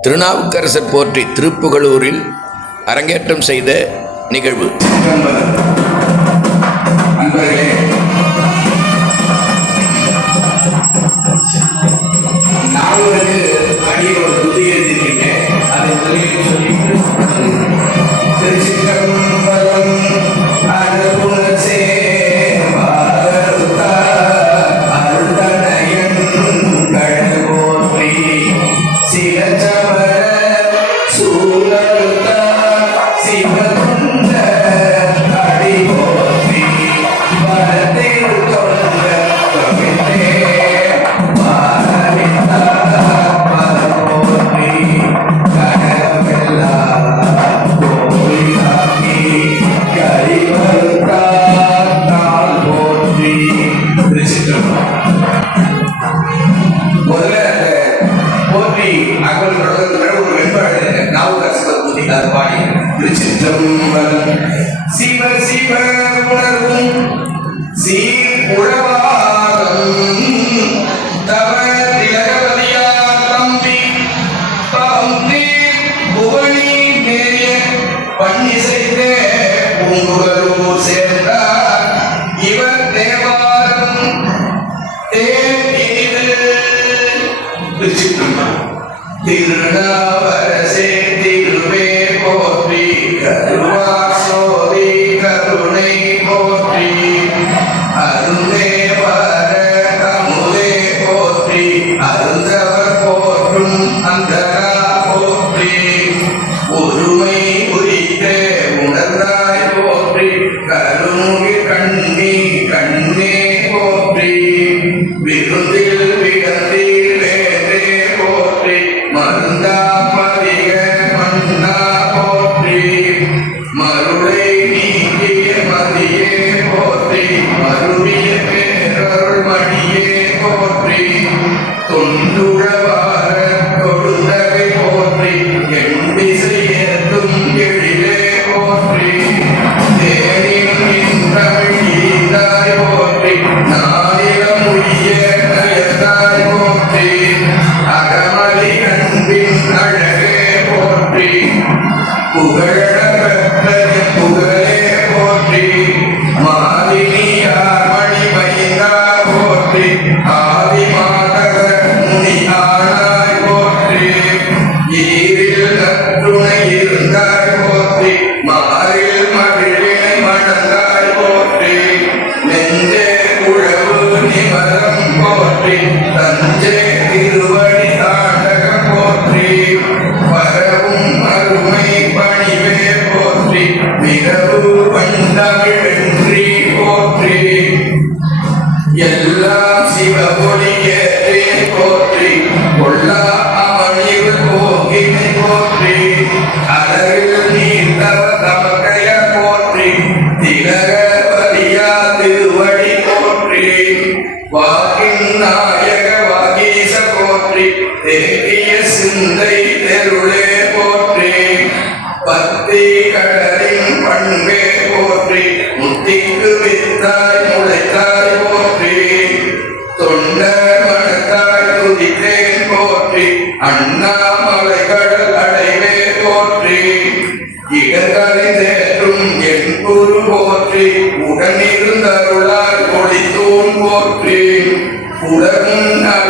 திருநாவுக்கரசர் போற்றி திருப்புகலூரில் அரங்கேற்றம் செய்த நிகழ்வு. அன்பர்களே levantar. சிவ சிவ உணர்வும் சீர் உழவாரம் தவ திலகவதியார் தம்பி தம்பி புவனி மேய பன்னிசைத்தே பூங்குழலூர் சேர்ந்தார். இவர் தேவாரம் கண்ணி கண்ணே போற்றி விருந்தில் விடந்தில் வேந்தே போற்றி மருந்தா மதிக மன்னா போற்றி மருளை நீங்கிய மதியே போற்றி மருவிய பேரருள் மணியே போற்றி தொண்டுழவார சிந்தை தெருளே போற்றி. பத்தி கடலின் பண்பே போற்றி. முத்திக்கு வித்தாய் முளைத்தாய் போற்றி. தொண்டர் மனத்தாய் துதித்தேன் போற்றி. அண்ணாமலை கடல் அடைவே போற்றி. இடங்களை தேற்றும் என் குரு போற்றி. உடனிருந்தருளால் கொடித்தூன் போற்றி. உலகும் அழகிடும்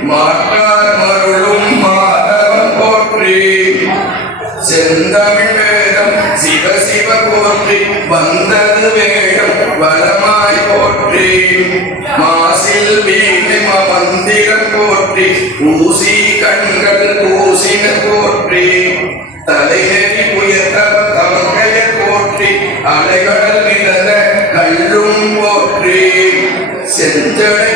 போற்றி மாற்றார் மருளும் மாதவம் போற்றி. செந்தமிழ் வேதம் சிவ சிவ போற்றி வந்தது வேடம் வளமாய் போற்றி. மாசில் வீணை மந்திரம் போற்றி ஊசி கண்கள் பூசின போற்றி. தலைநெறி உயர்த்தவ தமக்கைய போற்றி அலைகடல் மிதந்த கல்லும் போற்றி. செஞ்சடை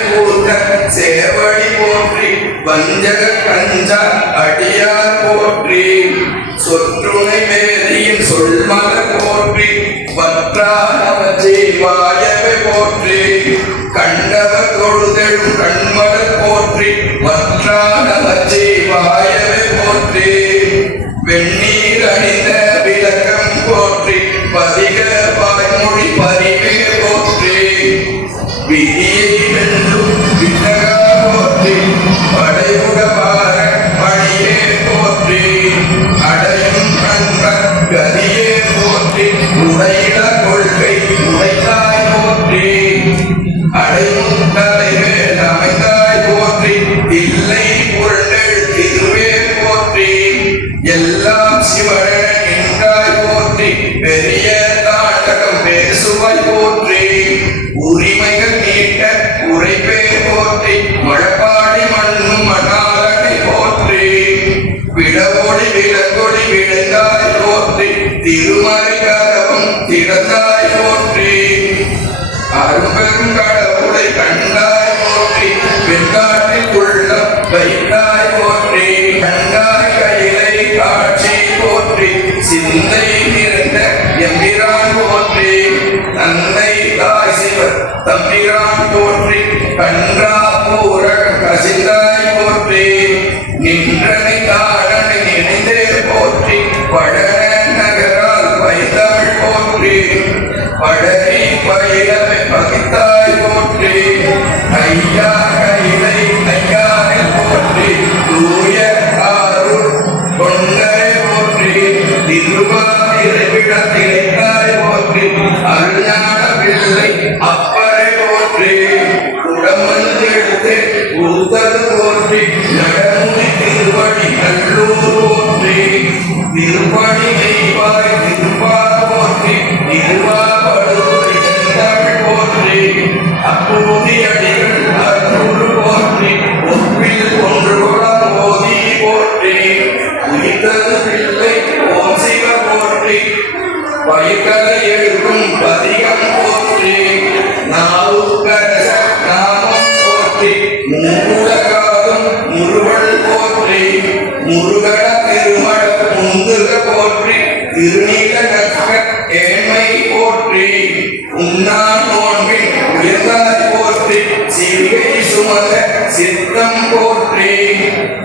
துணை மேதியின் சொல் மலர் போற்றி வற்றானவற்றை வாயவை போற்றி. கண்டவர் அணிந்த உடையில கொள்கை உடைத்தாய் போற்றி. அடையும் தலைவேல் அமைந்தாய் போற்றி. இல்லை பொருள் திருவே போற்றி. எல்லாம் சிவன நின்றாய் போற்றி. பெரிய நாடகம் பேசுவாய் போற்றி. உரிமைகள் நீட்ட உரைப்பே போற்றி. மழப்பாடி மண்ணும் மணாலனை போற்றி. விழுந்தாய் போற்றி. திறந்தாய் போற்றி. அரும்பெரும் கடவுளை கண்டாய் போற்றி. வெண்காட்டில் உள்ளம் வைத்தாய் போற்றி. கண்டாய் கையிலை காட்சி போற்றி. சிந்தை நிறைந்த எம்பிரான் போற்றி. தந்தை தாய் சிவர் தம்பிரான் போற்றி. கன்றா பூர கசிந்தாய் போற்றி. நின்றனை தாய் படரி பயிலவை போற்றி திருநீல போற்றி உண்ணா நோன்பின் உயர்ந்தாய் போற்றி சிறுகை சுமந்த சித்தம் போற்றி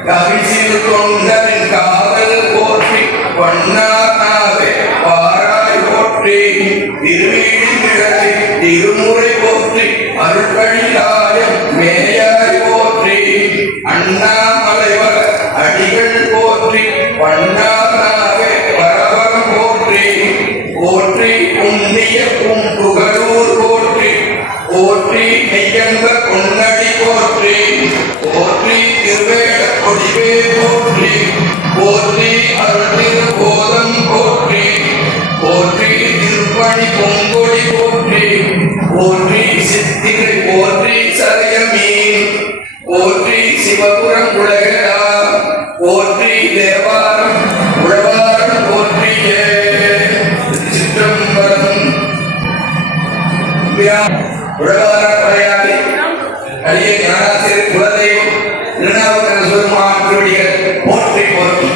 கவிசிறு தொண்டரின் காதல் போற்றி வண்ணானாவே பாராய் போற்றி திருவீடி கிழக்கு திருமுறை போற்றி அருள்கழிலாயம் மேயாய் போற்றி அடிகள் போற்றி பண்ணா போற்றி புண்ணிய புகழூர் போற்றி போற்றி மெய்யம்ப பொன்னடி போற்றி போற்றி திருவேட கொடிவே போற்றி போற்றி அருள் போதம் போற்றி போற்றி திருப்பணி பொங்கொடி போற்றி போற்றி சித்திரை போற்றி சரியமீன் உழவார படையாளி அடிய ஞானாசிரியர் குலதெய்வம் திருநாவுக்கரசு பெருமான் திருவடிகள் போற்றி போற்றி